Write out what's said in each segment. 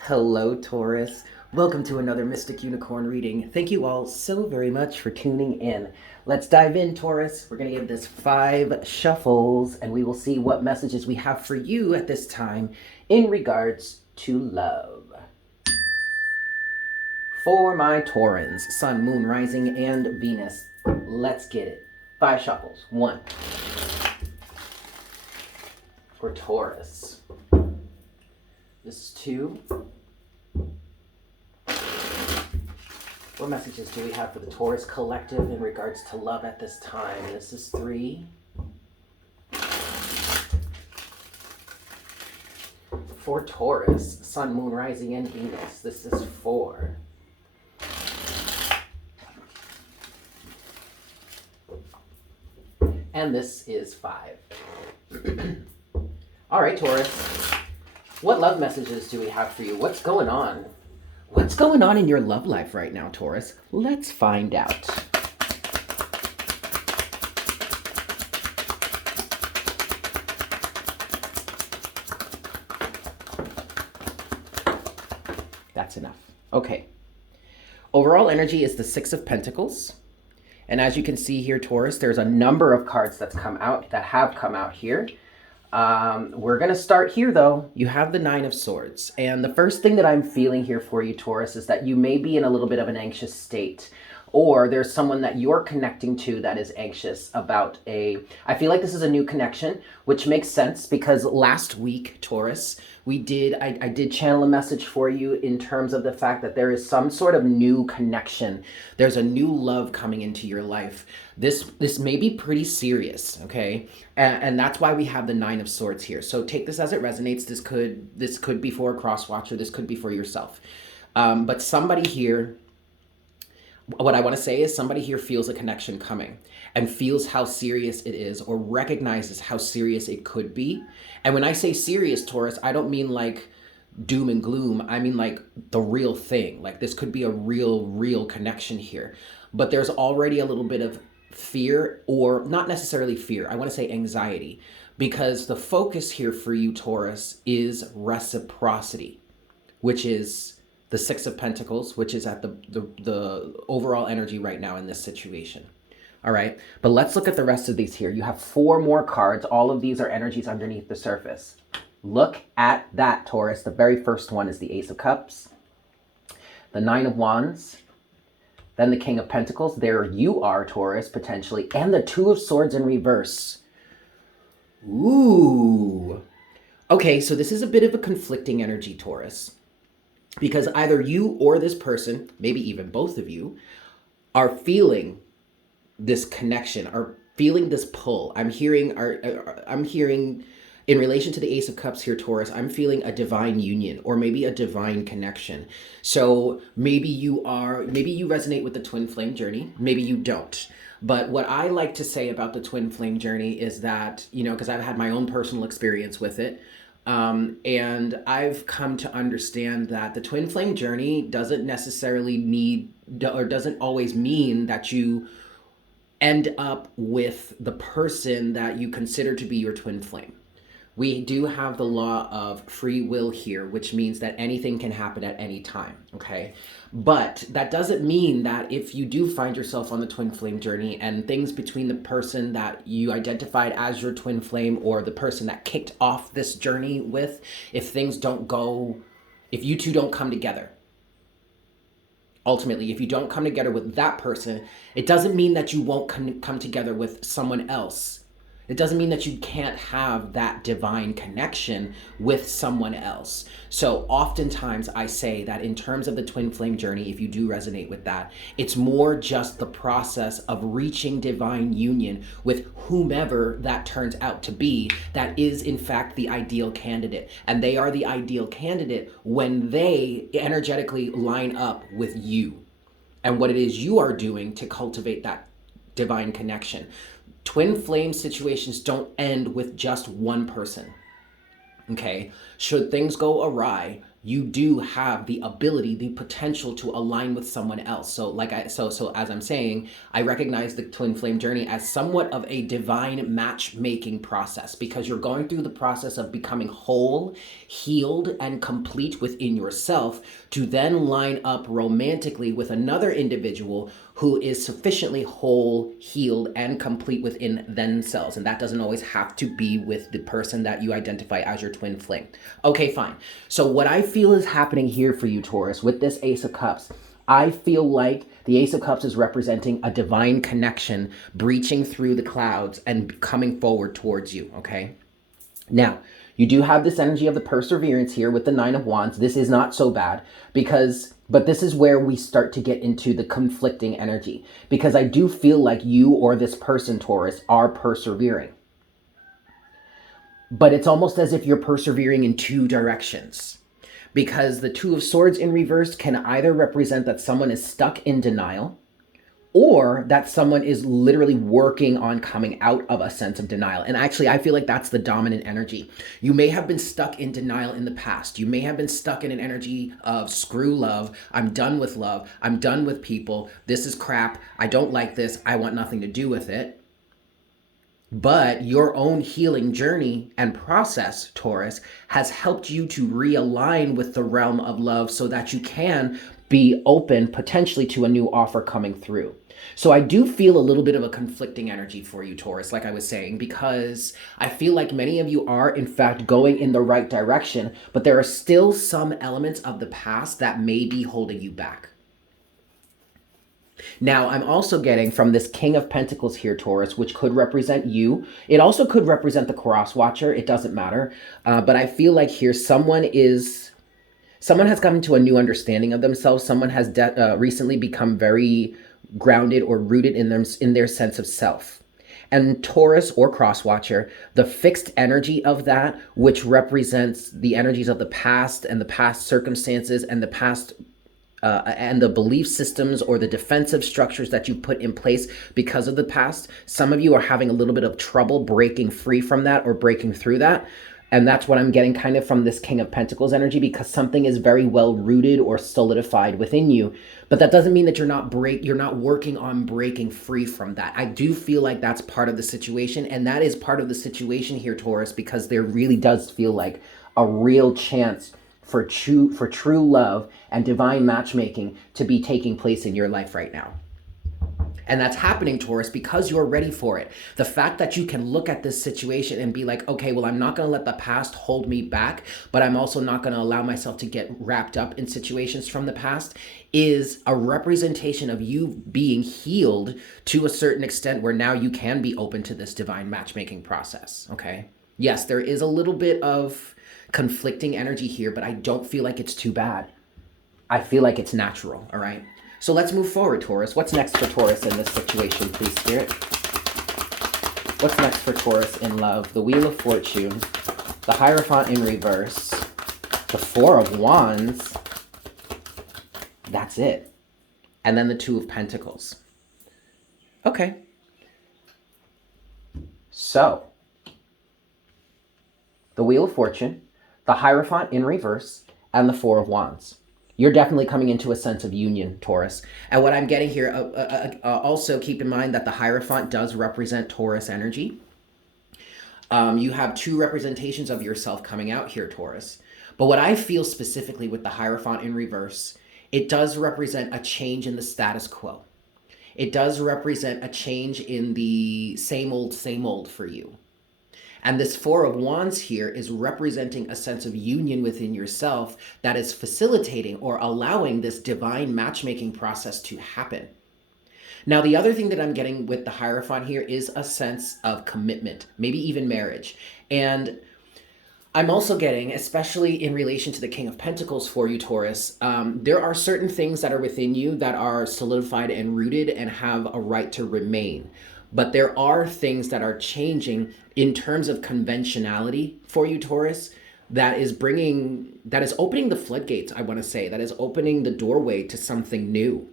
Hello, Taurus. Welcome to another Mystic Unicorn reading. Thank you all so very much for tuning in. Let's dive in, Taurus. We're going to give this 5 shuffles, and we will see what messages we have for you at this time in regards to love. For my Taurans, Sun, Moon, Rising, and Venus, let's get it. 5 shuffles. 1. For Taurus. This is 2. What messages do we have for the Taurus collective in regards to love at this time? This is 3. For Taurus, Sun, Moon, Rising, and Venus, this is 4. And this is 5. All right, Taurus. What love messages do we have for you? What's going on? What's going on in your love life right now, Taurus? Let's find out. That's enough. Okay. Overall energy is the 6 of Pentacles. And as you can see here, Taurus, there's a number of cards that have come out here. We're going to start here, though. You have the 9 of Swords. And the first thing that I'm feeling here for you, Taurus, is that you may be in a little bit of an anxious state. Or there's someone that you're connecting to that is anxious about I feel like this is a new connection, which makes sense because last week, Taurus, I did channel a message for you in terms of the fact that there is some sort of new connection. There's a new love coming into your life. This may be pretty serious, okay? And that's why we have the 9 of Swords here. So take this as it resonates. This could be for a cross watcher. This could be for yourself. But somebody here, what I want to say is somebody here feels a connection coming and feels how serious it is or recognizes how serious it could be. And when I say serious, Taurus, I don't mean like doom and gloom. I mean like the real thing. Like this could be a real connection here. But there's already a little bit of fear, or not necessarily fear. I want to say anxiety, because the focus here for you, Taurus, is reciprocity, which is the 6 of Pentacles, which is at the overall energy right now in this situation. All right, but let's look at the rest of these here. You have 4 more cards. All of these are energies underneath the surface. Look at that, Taurus. The very first one is the Ace of Cups, the 9 of Wands, then the King of Pentacles. There you are, Taurus, potentially, and the 2 of Swords in reverse. Ooh. Okay, so this is a bit of a conflicting energy, Taurus. Because either you or this person, maybe even both of you, are feeling this connection, are feeling this pull. I'm hearing in relation to the Ace of Cups here, Taurus, I'm feeling a divine union or maybe a divine connection. So maybe you resonate with the twin flame journey, maybe you don't. But what I like to say about the twin flame journey is that, because I've had my own personal experience with it, and I've come to understand that the twin flame journey doesn't necessarily doesn't always mean that you end up with the person that you consider to be your twin flame. We do have the law of free will here, which means that anything can happen at any time, okay? But that doesn't mean that if you do find yourself on the twin flame journey and things between the person that you identified as your twin flame or the person that kicked off this journey with, if you two don't come together, ultimately, if you don't come together with that person, it doesn't mean that you won't come together with someone else. It doesn't mean that you can't have that divine connection with someone else. So oftentimes I say that in terms of the twin flame journey, if you do resonate with that, it's more just the process of reaching divine union with whomever that turns out to be, that is in fact the ideal candidate. And they are the ideal candidate when they energetically line up with you and what it is you are doing to cultivate that divine connection. Twin flame situations don't end with just one person, okay? Should things go awry, you do have the ability, the potential to align with someone else. So so as I'm saying, I recognize the twin flame journey as somewhat of a divine matchmaking process, because you're going through the process of becoming whole, healed, and complete within yourself to then line up romantically with another individual who is sufficiently whole, healed, and complete within themselves. And that doesn't always have to be with the person that you identify as your twin flame. Okay, fine. So what I feel is happening here for you, Taurus, with this Ace of Cups, I feel like the Ace of Cups is representing a divine connection breaching through the clouds and coming forward towards you, okay? Now, you do have this energy of the perseverance here with the Nine of Wands. This is not so bad but this is where we start to get into the conflicting energy, because I do feel like you or this person, Taurus, are persevering. But it's almost as if you're persevering in two directions, because the Two of Swords in reverse can either represent that someone is stuck in denial, or that someone is literally working on coming out of a sense of denial. And actually, I feel like that's the dominant energy. You may have been stuck in denial in the past. You may have been stuck in an energy of screw love. I'm done with love. I'm done with people. This is crap. I don't like this. I want nothing to do with it. But your own healing journey and process, Taurus, has helped you to realign with the realm of love so that you can be open potentially to a new offer coming through. So I do feel a little bit of a conflicting energy for you, Taurus, like I was saying, because I feel like many of you are, in fact, going in the right direction, but there are still some elements of the past that may be holding you back. Now, I'm also getting from this King of Pentacles here, Taurus, which could represent you. It also could represent the Cross Watcher. It doesn't matter. But I feel like here someone has come to a new understanding of themselves. Someone has recently become very grounded or rooted in their sense of self. And Taurus or Cross Watcher, the fixed energy of that, which represents the energies of the past and the past circumstances and the past and the belief systems or the defensive structures that you put in place because of the past. Some of you are having a little bit of trouble breaking free from that or breaking through that. And that's what I'm getting kind of from this King of Pentacles energy, because something is very well rooted or solidified within you. But that doesn't mean that you're not working on breaking free from that. I do feel like that's part of the situation. And that is part of the situation here, Taurus, because there really does feel like a real chance for true love and divine matchmaking to be taking place in your life right now. And that's happening, Taurus, because you're ready for it. The fact that you can look at this situation and be like, okay, well, I'm not going to let the past hold me back, but I'm also not going to allow myself to get wrapped up in situations from the past, is a representation of you being healed to a certain extent where now you can be open to this divine matchmaking process, okay? Yes, there is a little bit of conflicting energy here, but I don't feel like it's too bad. I feel like it's natural, all right? So let's move forward, Taurus. What's next for Taurus in this situation, please, Spirit? What's next for Taurus in love? The Wheel of Fortune, the Hierophant in reverse, the Four of Wands. That's it. And then the Two of Pentacles. Okay. So, the Wheel of Fortune, the Hierophant in reverse, and the Four of Wands. You're definitely coming into a sense of union, Taurus. And what I'm getting here, also keep in mind that the Hierophant does represent Taurus energy. You have two representations of yourself coming out here, Taurus. But what I feel specifically with the Hierophant in reverse, it does represent a change in the status quo. It does represent a change in the same old for you. And this Four of Wands here is representing a sense of union within yourself that is facilitating or allowing this divine matchmaking process to happen. Now, the other thing that I'm getting with the Hierophant here is a sense of commitment, maybe even marriage. And I'm also getting, especially in relation to the King of Pentacles for you, Taurus, there are certain things that are within you that are solidified and rooted and have a right to remain. But there are things that are changing in terms of conventionality for you, Taurus, that is opening the floodgates, I want to say, that is opening the doorway to something new.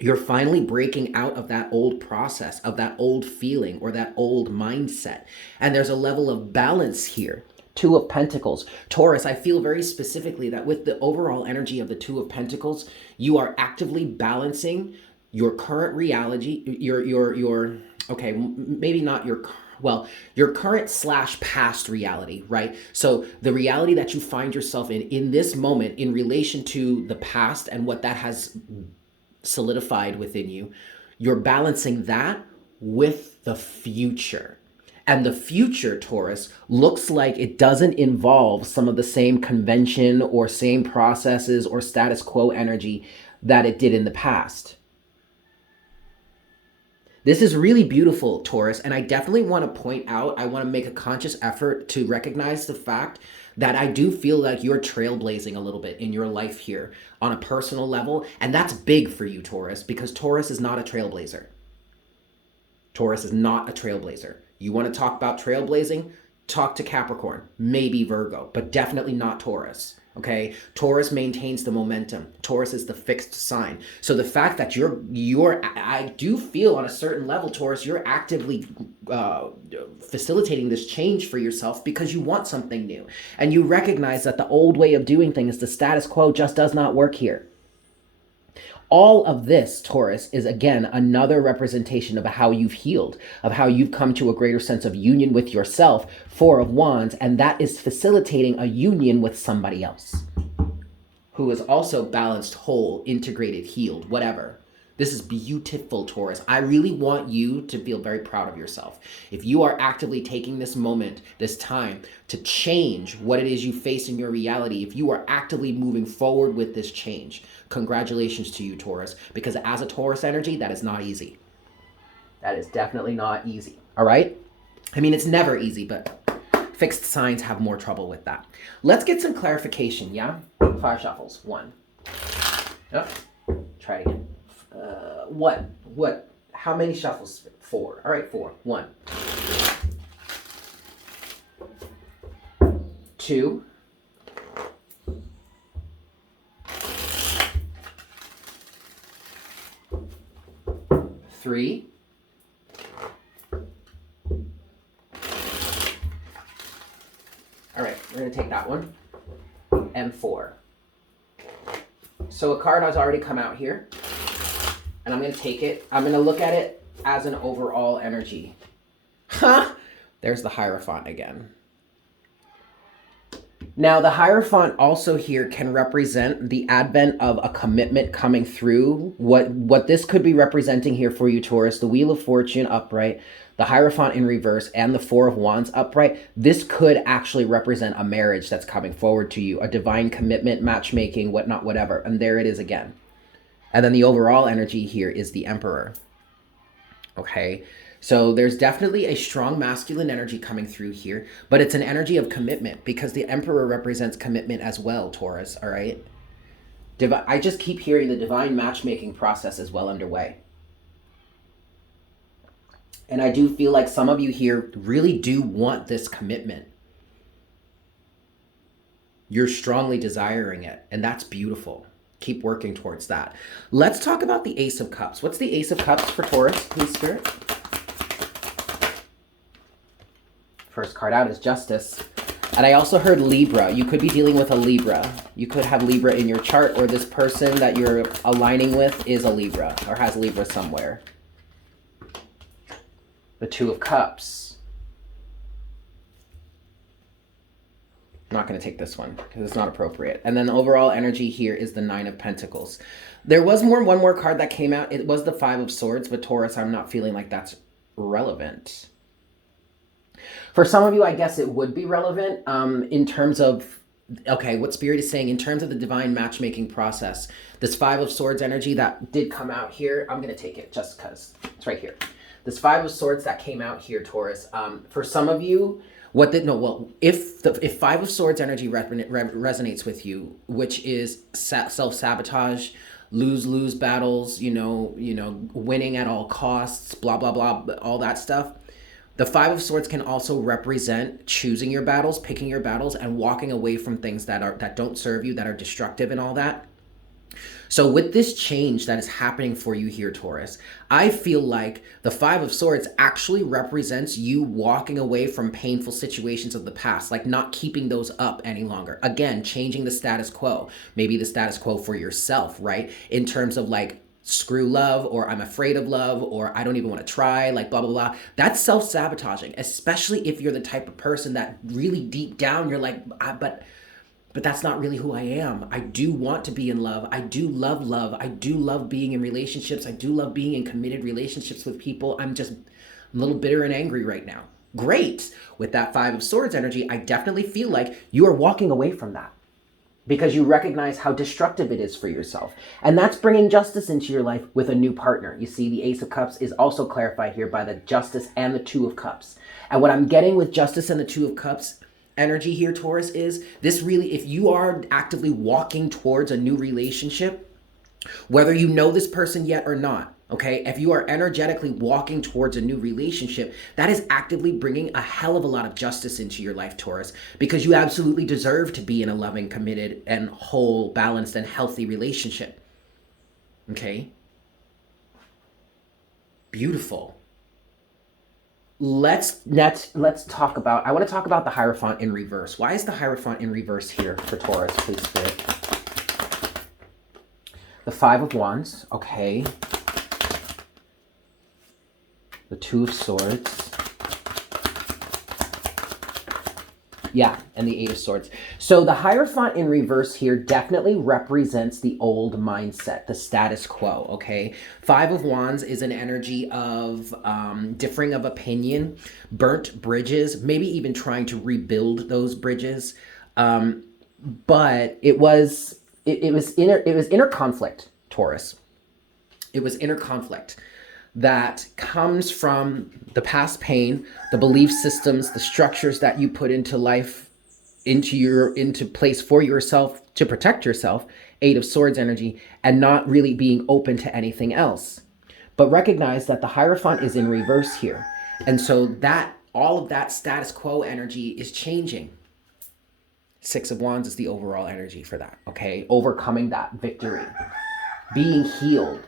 You're finally breaking out of that old process, of that old feeling or that old mindset. And there's a level of balance here Two of Pentacles. Taurus, I feel very specifically that with the overall energy of the Two of Pentacles, you are actively balancing your current reality, okay, maybe not your current / past reality, right? So the reality that you find yourself in this moment in relation to the past and what that has solidified within you, you're balancing that with the future. And the future, Taurus, looks like it doesn't involve some of the same convention or same processes or status quo energy that it did in the past. This is really beautiful, Taurus, and I definitely want to point out, I want to make a conscious effort to recognize the fact that I do feel like you're trailblazing a little bit in your life here on a personal level, and that's big for you, Taurus, because Taurus is not a trailblazer. Taurus is not a trailblazer. You want to talk about trailblazing? Talk to Capricorn, maybe Virgo, but definitely not Taurus. Okay, Taurus maintains the momentum. Taurus is the fixed sign. So the fact that I do feel on a certain level, Taurus, you're actively facilitating this change for yourself because you want something new. And you recognize that the old way of doing things, the status quo, just does not work here. All of this, Taurus, is again another representation of how you've healed, of how you've come to a greater sense of union with yourself, Four of Wands, and that is facilitating a union with somebody else who is also balanced, whole, integrated, healed, whatever. This is beautiful, Taurus. I really want you to feel very proud of yourself. If you are actively taking this moment, this time, to change what it is you face in your reality, if you are actively moving forward with this change, congratulations to you, Taurus, because as a Taurus energy, that is not easy. That is definitely not easy, all right? I mean, it's never easy, but fixed signs have more trouble with that. Let's get some clarification, yeah? 5 shuffles. 1. Yep. Try it again. What? How many shuffles? 4. All right, 4. 1. 2. 3. All right, we're going to take that one. And 4. So a card has already come out here. And I'm going to take it. I'm going to look at it as an overall energy. Huh? There's the Hierophant again. Now, the Hierophant also here can represent the advent of a commitment coming through. What this could be representing here for you, Taurus, the Wheel of Fortune upright, the Hierophant in reverse, and the Four of Wands upright, this could actually represent a marriage that's coming forward to you, a divine commitment, matchmaking, whatnot, whatever. And there it is again. And then the overall energy here is the Emperor. Okay, so there's definitely a strong masculine energy coming through here, but it's an energy of commitment because the Emperor represents commitment as well, Taurus, all right? I just keep hearing the divine matchmaking process is well underway. And I do feel like some of you here really do want this commitment. You're strongly desiring it, and that's beautiful. Keep working towards that. Let's talk about the Ace of Cups. What's the Ace of Cups for Taurus, please, Spirit? First card out is Justice. And I also heard Libra. You could be dealing with a Libra. You could have Libra in your chart, or this person that you're aligning with is a Libra or has Libra somewhere. The Two of Cups. I'm not going to take this one because it's not appropriate. And then the overall energy here is the Nine of Pentacles. There was one more card that came out. It was the Five of Swords, but Taurus, I'm not feeling like that's relevant. For some of you, I guess it would be relevant in terms of, okay, what Spirit is saying in terms of the divine matchmaking process. This Five of Swords energy that did come out here, I'm going to take it just because it's right here. This Five of Swords that came out here, Taurus, for some of you, if Five of Swords energy resonates with you, which is self-sabotage, lose battles, winning at all costs, blah, blah, blah, all that stuff. The Five of Swords can also represent choosing your battles, picking your battles, and walking away from things that don't serve you, that are destructive and all that. So with this change that is happening for you here, Taurus, I feel like the Five of Swords actually represents you walking away from painful situations of the past, like not keeping those up any longer. Again, changing the status quo, maybe the status quo for yourself, right? In terms of like, screw love, or I'm afraid of love, or I don't even want to try, like blah, blah, blah. That's self-sabotaging, especially if you're the type of person that really deep down, you're like, but that's not really who I am. I do want to be in love. I do love love. I do love being in relationships. I do love being in committed relationships with people. I'm a little bitter and angry right now. Great. With that Five of Swords energy, I definitely feel like you are walking away from that because you recognize how destructive it is for yourself. And that's bringing justice into your life with a new partner. You see, the Ace of Cups is also clarified here by the Justice and the Two of Cups. And what I'm getting with Justice and the Two of Cups energy here, Taurus, is this really, if you are actively walking towards a new relationship, whether you know this person yet or not, okay, if you are energetically walking towards a new relationship, that is actively bringing a hell of a lot of justice into your life, Taurus, because you absolutely deserve to be in a loving, committed, and whole, balanced, and healthy relationship. Okay? Beautiful. Let's talk about, I want to talk about the Hierophant in reverse. Why is the Hierophant in reverse here for Taurus, please, Spirit? The Five of Wands, okay. The Two of Swords. Yeah, and the Eight of Swords. So the Hierophant in reverse here definitely represents the old mindset, the status quo, okay? Five of Wands is an energy of differing of opinion, burnt bridges, maybe even trying to rebuild those bridges. But it was inner conflict, Taurus. It was inner conflict that comes from the past pain, the belief systems, the structures that you put into life, into place for yourself to protect yourself, Eight of Swords energy, and not really being open to anything else. But recognize that the Hierophant is in reverse here. And so that all of that status quo energy is changing. Six of Wands is the overall energy for that, okay? Overcoming that victory, being healed,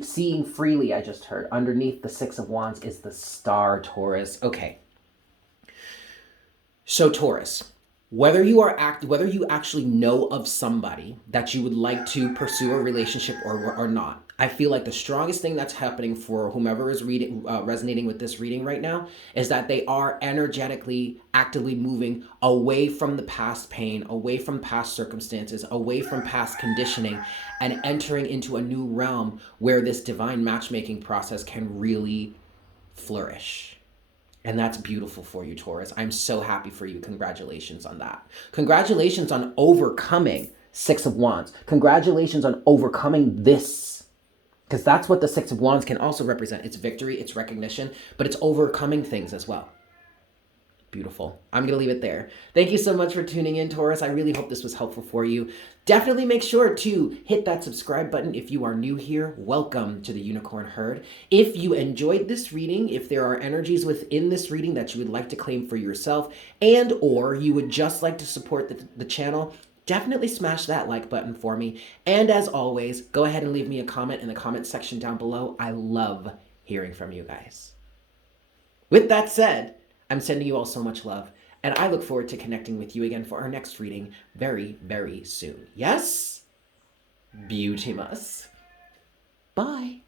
seeing freely, I just heard. Underneath the Six of Wands is the Star, Taurus. Okay. So Taurus, whether you actually know of somebody that you would like to pursue a relationship or not, I feel like the strongest thing that's happening for whomever is resonating with this reading right now is that they are energetically, actively moving away from the past pain, away from past circumstances, away from past conditioning, and entering into a new realm where this divine matchmaking process can really flourish. And that's beautiful for you, Taurus. I'm so happy for you. Congratulations on that. Congratulations on overcoming Six of Wands. Congratulations on overcoming this. Because that's what the Six of Wands can also represent. It's victory, it's recognition, but it's overcoming things as well. Beautiful. I'm going to leave it there. Thank you so much for tuning in, Taurus. I really hope this was helpful for you. Definitely make sure to hit that subscribe button if you are new here. Welcome to the Unicorn Herd. If you enjoyed this reading, if there are energies within this reading that you would like to claim for yourself, and or you would just like to support the channel, definitely smash that like button for me. And as always, go ahead and leave me a comment in the comment section down below. I love hearing from you guys. With that said, I'm sending you all so much love, and I look forward to connecting with you again for our next reading very, very soon. Yes? Beautimus. Bye.